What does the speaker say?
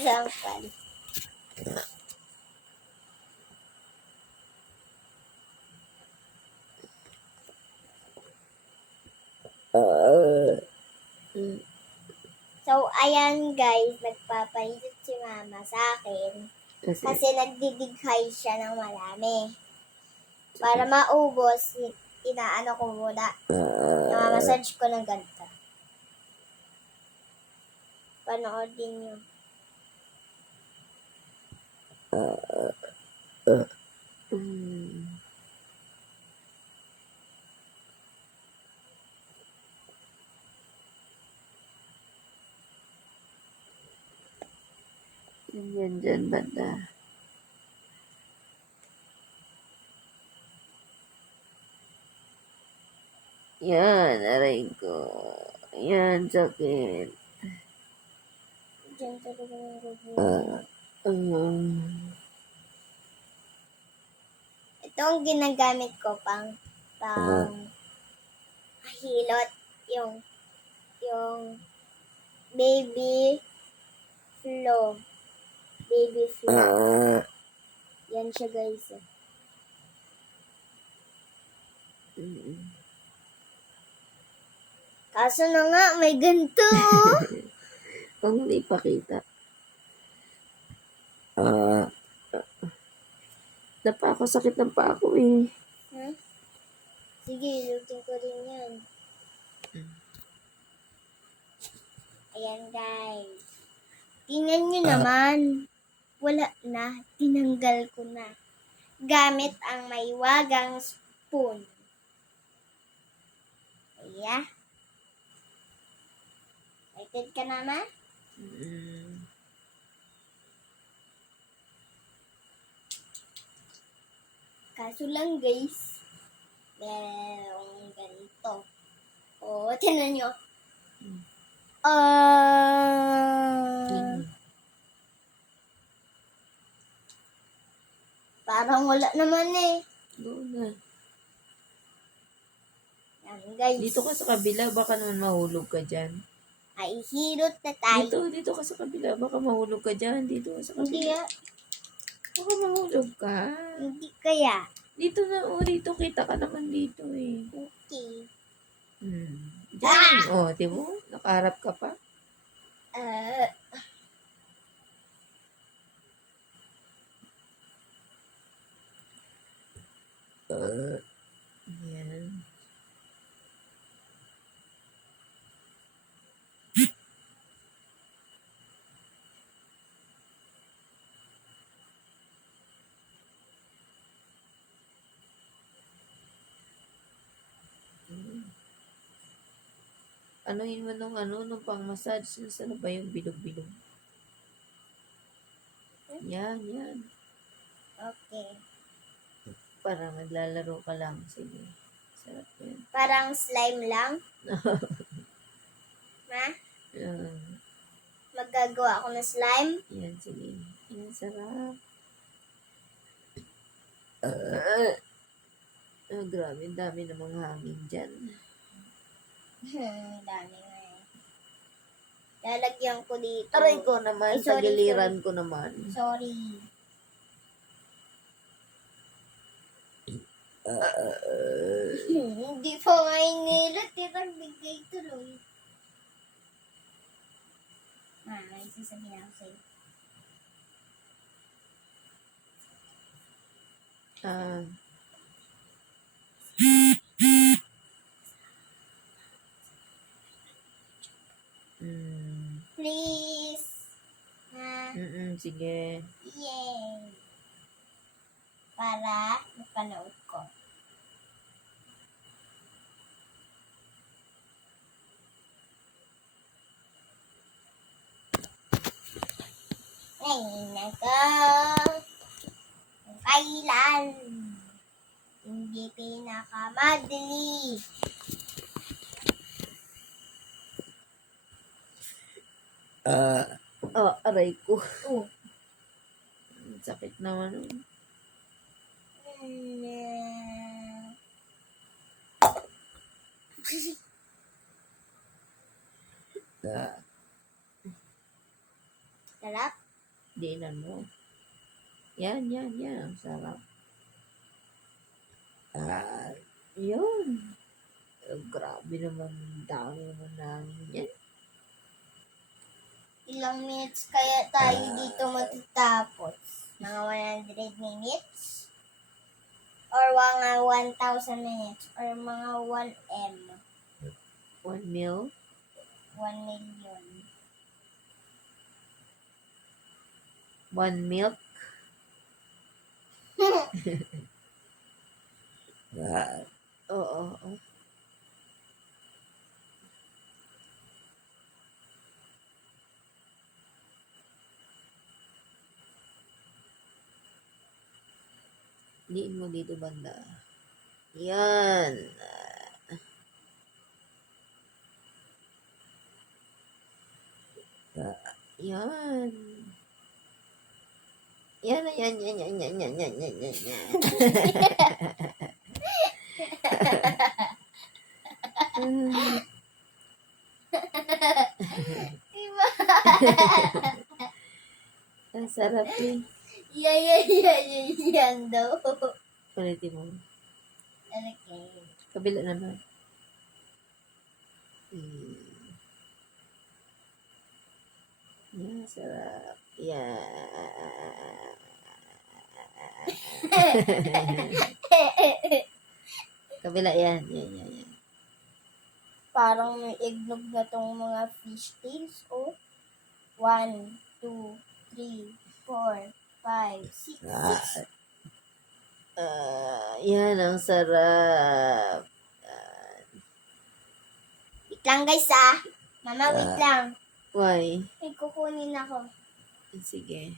Sampal. So, ayan guys, nagpapalit si mama sa akin. Kasi nagdidighay siya ng marami. Para maubos, inaano ko muna. Namamassage ko ng ganito. Panoodin nyo. Yan, banda. Yan, aray ko. Yan, sakit. Diyan talaga ng gagawin. Ito ang ginagamit ko pang hilot. Yung baby flow. Baby flow. Yan siya guys. Kaso na nga, may ganito. Huwag mo ipakita. Napa ako, sakit ng pa ako eh. Huh? Sige, lutin ko rin yan. Ayan guys. Tingnan nyo naman. Wala na. Tinanggal ko na. Gamit ang maiwagang spoon. Ayan. Excited ka naman? Kaso lang guys, merong ganito. O, tinan nyo. Parang wala naman eh. Doon na. Yan guys. Dito ka sa kabila, baka naman mahulog ka dyan. Ay, hirot na tayo. Dito ka sa kabila, baka mahulog ka dyan. Dito ka sa kabila. Hindi ah. Baka mahulog ka. Hindi kaya. Dito na, dito kita ka naman dito eh. Okay. Diyan, di mo? Nakaharap ka pa? Yan. Anuhin mo nung pang-massage. Saan ba yung bilog-bilog? Yan. Okay. Parang naglalaro ka lang. Sige. Sarap yan. Parang slime lang. Ha? Magagawa ako ng slime. Yan, sige. Yan, sarap. Grabe, dami namang hangin dyan. Dami nga eh. Lalagyan ko dito. Aray ko naman, Ay, sorry, tagiliran ko naman. Sorry. Hindi pa nga inilat. Kitang bigay tuloy. May sasabihin ako sa'yo. Please. Sige. Yay. Para mapanood ko. Ay, nako. Kailan hindi pinakamadali. Aray ko. Sakit naman. Sarap. Diinan mo. Yan. Ang sarap. Yun. Grabe naman. Dami naman namin yan. Ilang minutes kaya tayo dito matatapos? Mga 100 minutes? Or mga 1,000 minutes? Or mga 1M? 1 mil. 1 million. 1 milk. Oo. Diin mo dito banda. Yan. Yan. Yan. Diba? Ang sarap eh. Yan daw. Ulitin mo. Okay. Kabila naman. Yan, sarap. Yan. Kabila yan. Yan. Parang may eggnog na tong mga fish tails, oh. 1, 2, 3, 4, 5, 6. Yan, ang sarap. Wait lang guys ah. Mama, wait lang. Why? May kukunin ako. Sige.